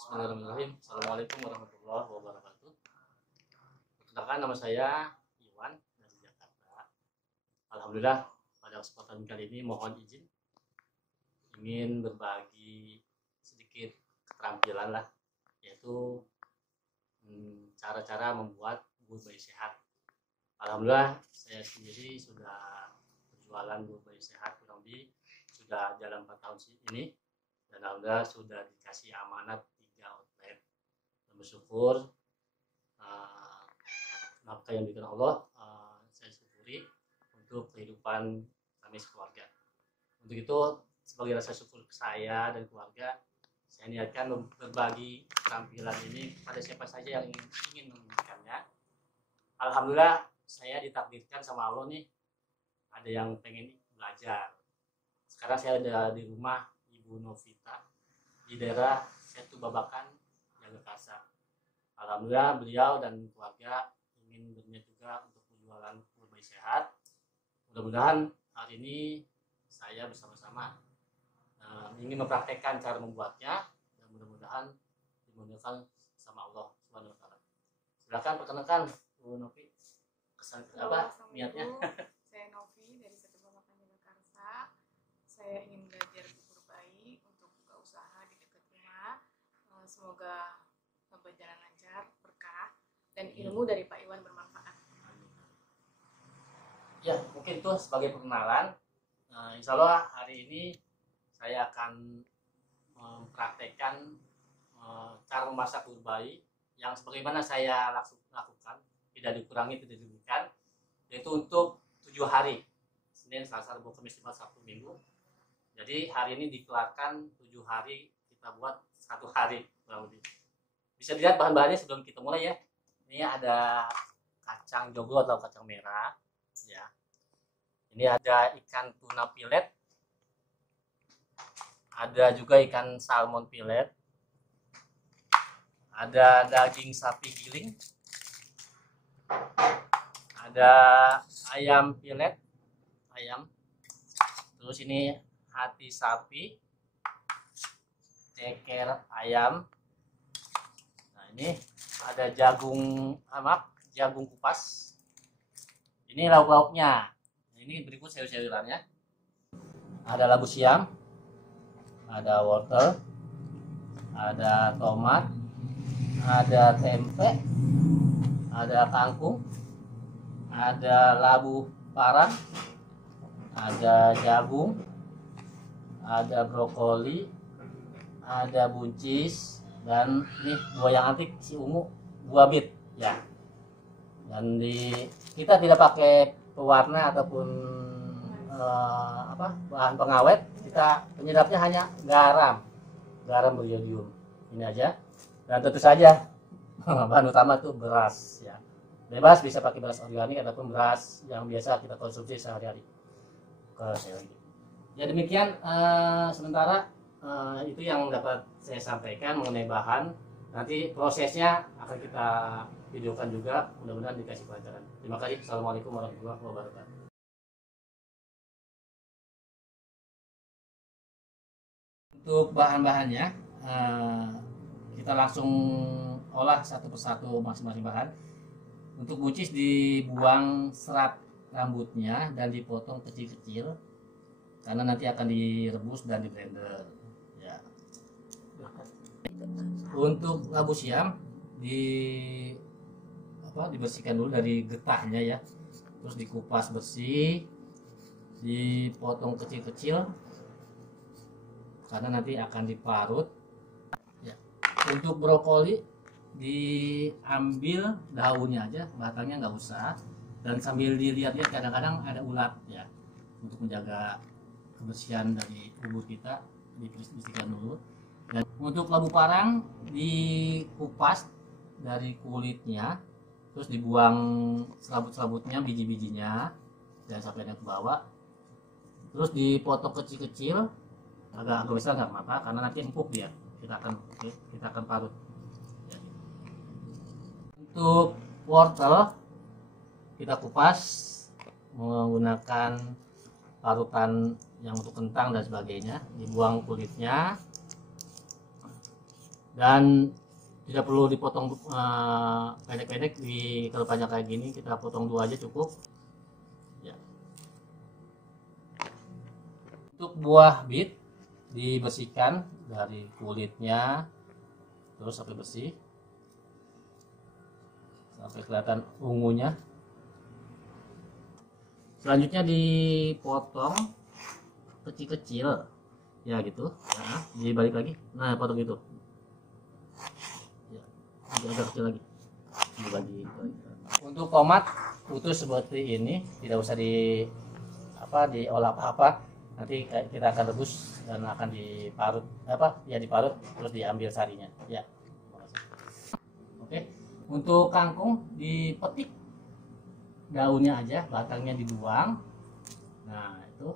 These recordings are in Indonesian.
Bismillahirrahmanirrahim. Assalamualaikum warahmatullahi wabarakatuh. Perkenalkan, nama saya Iwan dari Jakarta. Alhamdulillah, pada kesempatan kali ini mohon izin ingin berbagi sedikit keterampilan lah, yaitu cara-cara membuat bubur bayi sehat. Alhamdulillah, saya sendiri sudah berjualan bubur bayi sehat kurang lebih sudah jalan 4 tahun ini, dan alhamdulillah sudah dikasih amanat 3 outlet. Dan bersyukur nafkah yang diberikan Allah, saya syukuri untuk kehidupan kami sekeluarga. Untuk itu, sebagai rasa syukur saya dan keluarga, saya niatkan berbagi keterampilan ini kepada siapa saja yang ingin memilikinya. Alhamdulillah, saya ditakdirkan sama Allah nih, ada yang pengen belajar. Sekarang saya ada di rumah Ibu Novita di daerah Setu Babakan, Jagakarsa. Alhamdulillah, beliau dan keluarga ingin berniat juga untuk penjualan bubur bayi sehat. Mudah-mudahan hari ini saya bersama-sama ingin mempraktekkan cara membuatnya, dan mudah-mudahan dimudahkan sama Allah Subhanahu wa taala. Silakan perkenalkan Bu Novi, kesan apa niatnya? Saya Novi dari Setu Babakan, Jagakarsa. Saya ingin belajar bubur bayi untuk buka usaha di dekat rumah. Semoga berjalan lancar, berkah, dan ilmu dari Pak Iwan bermanfaat. Ya, mungkin itu sebagai perkenalan. Insya Allah hari ini saya akan mempraktekkan cara memasak bubur bayi yang sebagaimana saya lakukan, tidak dikurangi, tidak diberikan, yaitu untuk 7 hari, Senin, Selasa, Rabu, Kamis, Jumat, Sabtu, Minggu. Jadi hari ini dikelarkan 7 hari, kita buat 1 hari kurang lebih. Bisa dilihat bahan-bahannya sebelum kita mulai ya. Ini ada kacang joglo atau kacang merah ya. Ini ada ikan tuna pilet, ada juga ikan salmon pilet, ada daging sapi giling, ada ayam pilet, terus ini hati sapi, ceker ayam. Nah, ini ada jagung kupas. Ini lauk-lauknya. Ini berikut sayur-sayurannya. Ada labu siam, ada wortel, ada tomat, ada tempe, ada kangkung, ada labu parang, ada jagung, ada brokoli, ada buncis, dan ini buah yang antik si ungu, buah bit ya. Dan kita tidak pakai pewarna ataupun bahan pengawet, kita penyedapnya hanya garam beriodium ini aja. Dan tentu saja bahan utama itu beras ya, bebas, bisa pakai beras organik ataupun beras yang biasa kita konsumsi sehari-hari. Ya demikian sementara itu yang dapat saya sampaikan mengenai bahan. Nanti prosesnya akan kita videokan juga, mudah-mudahan dikasih pelajaran. Terima kasih. Assalamualaikum warahmatullahi wabarakatuh. Untuk bahan-bahannya kita langsung olah satu persatu masing-masing bahan. Untuk buncis dibuang serat rambutnya dan dipotong kecil-kecil karena nanti akan direbus dan di blender ya. Untuk labu siam dibersihkan dulu dari getahnya ya, terus dikupas bersih, dipotong kecil-kecil karena nanti akan diparut ya. Untuk brokoli diambil daunnya aja, batangnya nggak usah, dan sambil dilihat-lihat kadang-kadang ada ulat ya, untuk menjaga kebersihan dari tubuh kita dibersihkan dulu. Dan untuk labu parang dikupas dari kulitnya, terus dibuang serabut-serabutnya, biji-bijinya, dan sampai ke bawah, terus dipotong kecil-kecil, agak besar nggak apa-apa karena nanti empuk dia, kita akan parut ya. Untuk wortel kita kupas menggunakan parutan yang untuk kentang dan sebagainya, dibuang kulitnya, dan tidak perlu dipotong pendek-pendek. Kalau panjang kayak gini kita potong 2 aja cukup ya. Untuk buah bit dibersihkan dari kulitnya terus sampai bersih, sampai kelihatan ungunya. Selanjutnya dipotong kecil-kecil ya gitu. Nah, dibalik lagi, nah potong gitu ya, agak kecil lagi dibagi. Untuk tomat utuh seperti ini, tidak usah diolah apa-apa. Nanti kita akan rebus dan akan diparut diparut terus diambil sarinya ya. Oke, untuk kangkung dipetik daunnya aja, batangnya dibuang. Nah itu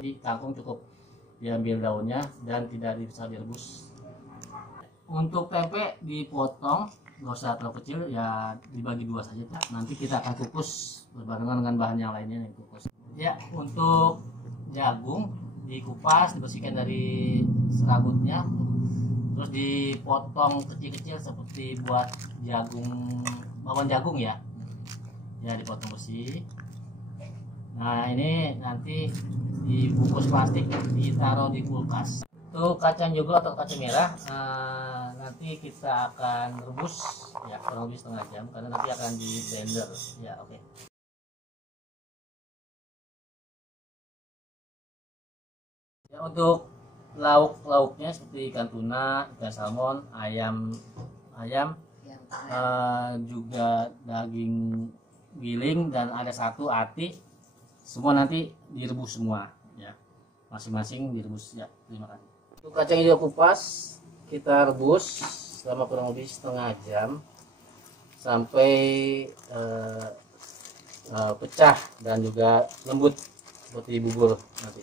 di kangkung cukup diambil daunnya dan tidak bisa direbus. Untuk tempe dipotong, nggak usah terlalu kecil ya, dibagi 2 saja. Nanti kita akan kukus berbarengan dengan bahan yang lainnya yang kukus ya. Untuk jagung dikupas, dibersihkan dari serabutnya, terus dipotong kecil-kecil seperti buat bawang jagung ya, dipotong bersih. Nah ini nanti dibungkus plastik, ditaruh di kulkas. Untuk kacang joglo atau kacang merah nanti kita akan rebus ya kurang lebih setengah jam, karena nanti akan di blender ya. Oke. Ya, untuk lauknya seperti ikan tuna, ikan salmon, ayam juga daging giling, dan ada 1 ati, semua nanti direbus semua ya, masing-masing direbus ya. Terima kasih. Untuk kacang hijau kupas kita rebus selama kurang lebih setengah jam sampai pecah dan juga lembut seperti bubur nanti,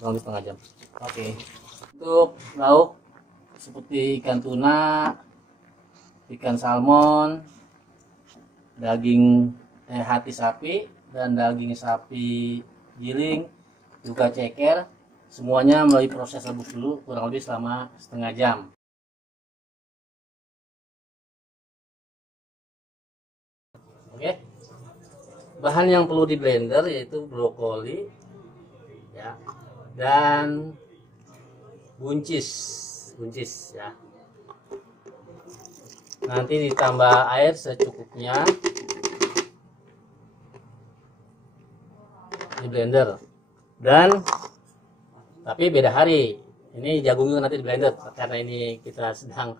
kurang lebih setengah jam. Oke. Untuk lauk seperti ikan tuna, ikan salmon, daging hati sapi dan daging sapi giling, juga ceker, semuanya melalui proses rebus dulu kurang lebih selama setengah jam. Oke. Bahan yang perlu di blender yaitu brokoli ya, dan buncis ya. Nanti ditambah air secukupnya di blender, dan tapi beda hari. Ini jagungnya nanti di blender, karena ini kita sedang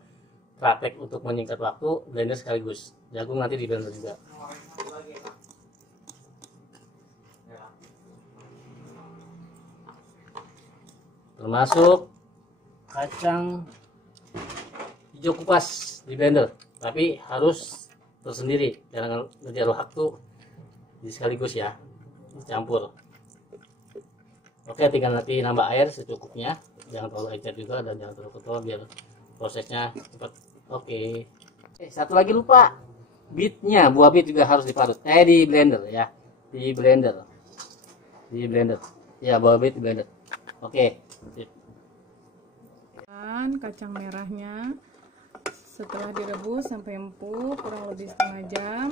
praktek untuk menyingkat waktu, blender sekaligus. Jagung nanti di blender juga. Termasuk kacang hijau kupas di blender, tapi harus tersendiri, jangan ngejar waktu, di sekaligus ya, dicampur. Oke, tinggal nanti nambah air secukupnya, jangan terlalu encer juga dan jangan terlalu kental biar prosesnya cepat. Oke. Satu lagi lupa, bitnya, buah bit juga harus diparut, di blender ya, di blender ya, buah bit di blender. Oke. Dan kacang merahnya setelah direbus sampai empuk kurang lebih setengah jam,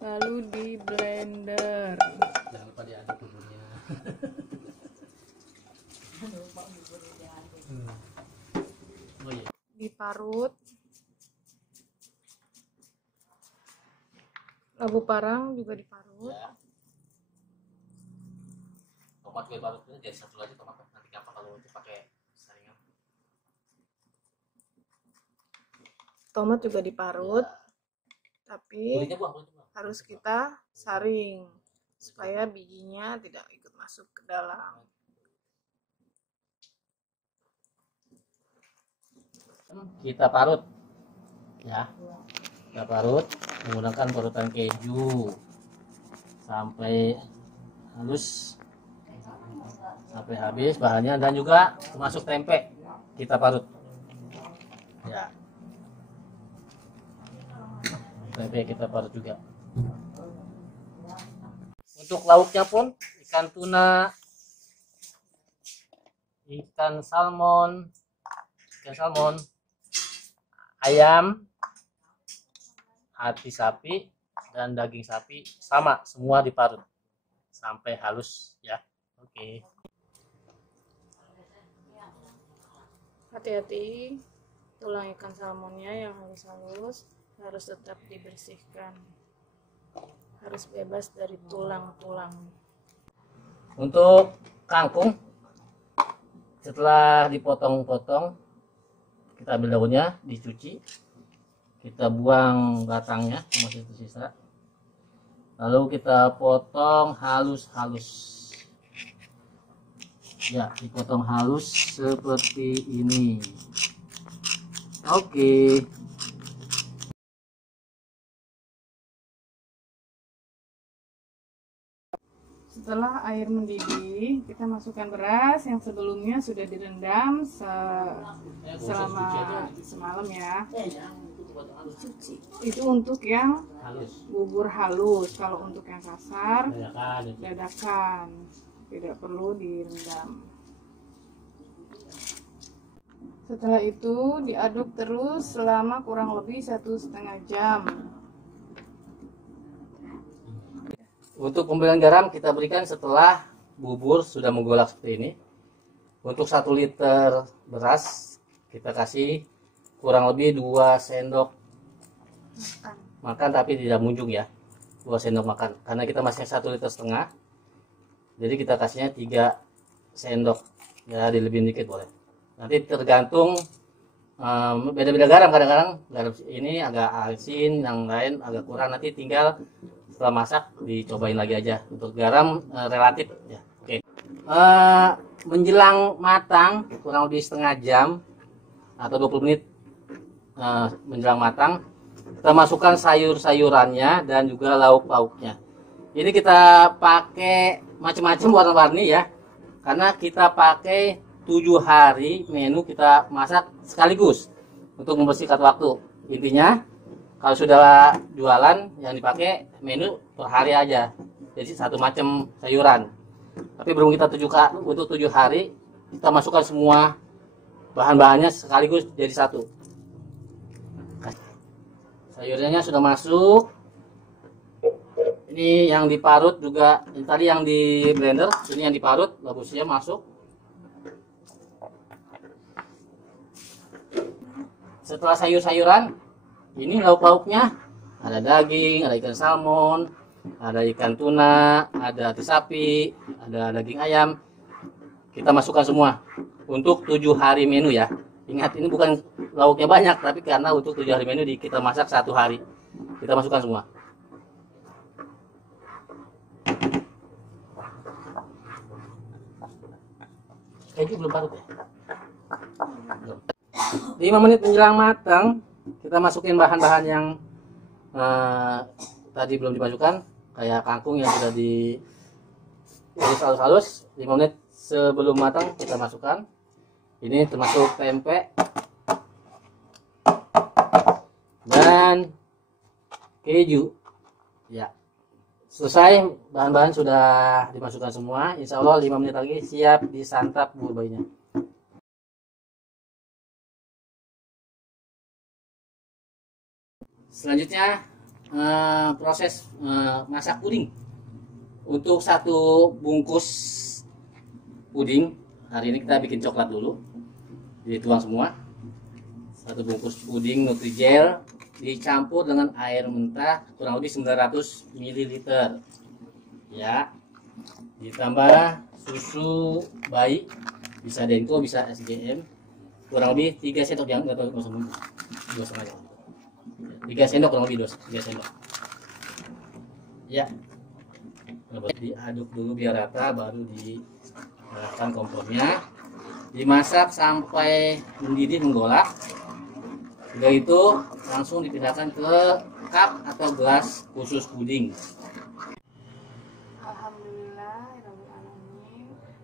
lalu di blender. Jangan lupa diaduk buburnya. Oh iya. Diparut. Labu parang juga diparut. Ya. Tomat gue parutnya jadi 1 aja tomat, nanti apa kalau itu pakai saringan. Tomat juga diparut, Ya. tapi Kulitnya buang. harus kita saring supaya bijinya tidak ikut masuk ke dalam. Kita parut ya, kita parut menggunakan parutan keju sampai halus, sampai habis bahannya, dan juga termasuk tempe kita parut ya, tempe kita parut juga. Untuk lauknya pun ikan tuna, ikan salmon, ayam, hati sapi, dan daging sapi sama semua diparut sampai halus ya. Oke. Hati-hati, tulang ikan salmonnya yang halus-halus harus tetap dibersihkan. Harus bebas dari tulang-tulang. Untuk kangkung, setelah dipotong-potong, kita ambil daunnya, dicuci, kita buang batangnya yang masih tersisa, lalu kita potong halus-halus. Ya, dipotong halus seperti ini. Oke. Setelah air mendidih, kita masukkan beras yang sebelumnya sudah direndam selama semalam ya. Itu untuk yang bubur halus. Kalau untuk yang kasar, dadakan. Tidak perlu direndam. Setelah itu diaduk terus selama kurang lebih 1,5 jam. Untuk pemberian garam kita berikan setelah bubur sudah menggolak seperti ini. Untuk 1 liter beras kita kasih kurang lebih 2 sendok makan, tapi tidak munjung ya, 2 sendok makan karena kita masih 1,5 liter. Jadi kita kasihnya 3 sendok ya, dilebihin dikit boleh. Nanti tergantung beda-beda garam, kadang-kadang garam ini agak asin, yang lain agak kurang, nanti tinggal setelah masak dicobain lagi aja. Untuk garam relatif ya. Oke. Menjelang matang kurang lebih setengah jam atau 20 menit menjelang matang, kita masukkan sayur-sayurannya dan juga lauk-lauknya. Ini kita pakai macam-macam warna-warni ya, karena kita pakai 7 hari menu kita masak sekaligus untuk membersihkan waktu. Intinya kalau sudah jualan yang dipakai menu per hari aja, jadi 1 macam sayuran. Tapi belum kita untuk 7 hari, kita masukkan semua bahan-bahannya sekaligus jadi 1. Sayurnya sudah masuk. Ini yang diparut juga, ini tadi yang di blender, ini yang diparut, labusnya masuk. Setelah sayur-sayuran, ini lauk-lauknya, ada daging, ada ikan salmon, ada ikan tuna, ada hati sapi, ada daging ayam. Kita masukkan semua untuk 7 hari menu ya. Ingat, ini bukan lauknya banyak, tapi karena untuk 7 hari menu kita masak 1 hari. Kita masukkan semua. Keju belum parut ya? 5 menit menjelang matang, kita masukin bahan-bahan yang tadi belum dimasukkan, kayak kangkung yang sudah diiris halus-halus. 5 menit sebelum matang kita masukkan. Ini termasuk tempe dan keju ya. Selesai, bahan-bahan sudah dimasukkan semua. Insya Allah 5 menit lagi siap disantap bubur bayinya. Selanjutnya proses masak puding. Untuk 1 bungkus puding, hari ini kita bikin coklat dulu. Dituang semua. 1 bungkus puding Nutrijel dicampur dengan air mentah kurang lebih 900 ml ya, ditambah susu bayi, bisa Denko bisa SGM, kurang lebih 3 sendok, jangan 3 sendok, kurang lebih 3 sendok ya. Diaduk dulu biar rata, baru dimasukkan kompornya, dimasak sampai mendidih menggolak. Sudah itu langsung dipindahkan ke cup atau gelas khusus puding. Alhamdulillah,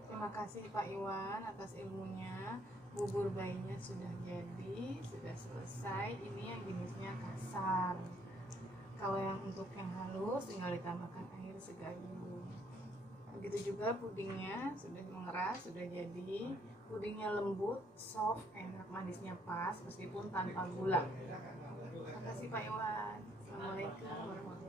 terima kasih Pak Iwan atas ilmunya. Bubur bayinya sudah jadi, sudah selesai. Ini yang jenisnya kasar. Kalau yang untuk yang halus tinggal ditambahkan air segayu. Begitu juga pudingnya sudah mengeras. pemirsa, sudah jadi. Pudingnya lembut, soft, enak, manisnya pas, meskipun tanpa gula. Terima kasih Pak Iwan. Assalamualaikum warahmatullahi wabarakatuh.